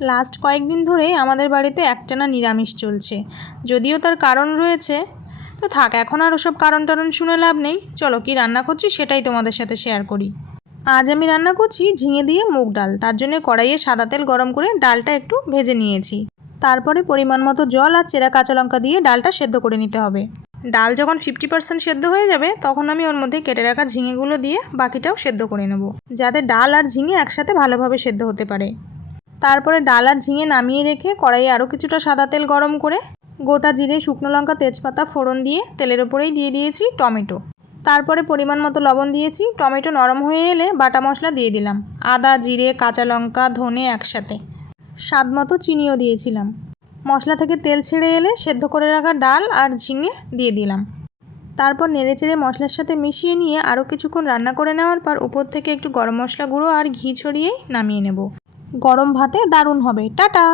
Last কয়েকদিন ধরেই আমাদের বাড়িতে একটানা নিরামিষ চলছে। যদিও তার কারণ রয়েছে, তো থাক, এখন আর ওসব কারণ টারণ শুনে লাভ নেই। চলো, কি রান্না করছি সেটাই তোমাদের সাথে শেয়ার করি। আজ আমি রান্না করছি ঝিঙে দিয়ে মুগ ডাল। তার জন্য কড়াইয়ে সাদা তেল গরম করে ডালটা একটু ভেজে নিয়েছি। তারপরে পরিমাণ মতো জল আর চেরা কাঁচা লঙ্কা দিয়ে ডালটা সেদ্ধ করে নিতে হবে। ডাল যখন ফিফটি পার্সেন্ট সেদ্ধ হয়ে যাবে, তখন আমি ওর মধ্যে কেটে রাখা ঝিঙেগুলো দিয়ে বাকিটাও সেদ্ধ করে নেব। যাতে ডাল আর ঝিঙে একসাথে ভালোভাবে সেদ্ধ হতে পারে। তারপরে ডাল আর ঝিঙে নামিয়ে রেখে কড়াইয়ে আরও কিছুটা সাদা তেল গরম করে গোটা জিরে, শুকনো লঙ্কা, তেজপাতা, ফোড়ন দিয়ে তেলের ওপরেই দিয়ে দিয়েছি টমেটো। তারপরে পরিমাণ মতো লবণ দিয়েছি, টমেটো নরম হয়ে এলে বাটা মশলা দিয়ে দিলাম। আদা, জিরে, কাঁচা লঙ্কা, ধনে একসাথে। স্বাদ মতো চিনিও দিয়েছিলাম। মশলা থেকে তেল ছেড়ে এলে সেদ্ধ করে রাখা ডাল আর ঝিঙে দিয়ে দিলাম। তারপর নেড়েচেড়ে মশলার সাথে মিশিয়ে নিয়ে আরও কিছুক্ষণ রান্না করে নেওয়ার পর উপর থেকে একটু গরম মশলা গুঁড়ো আর ঘি ছড়িয়েই নামিয়ে নেব। গরম ভাতে দারুণ হবে। টাটা!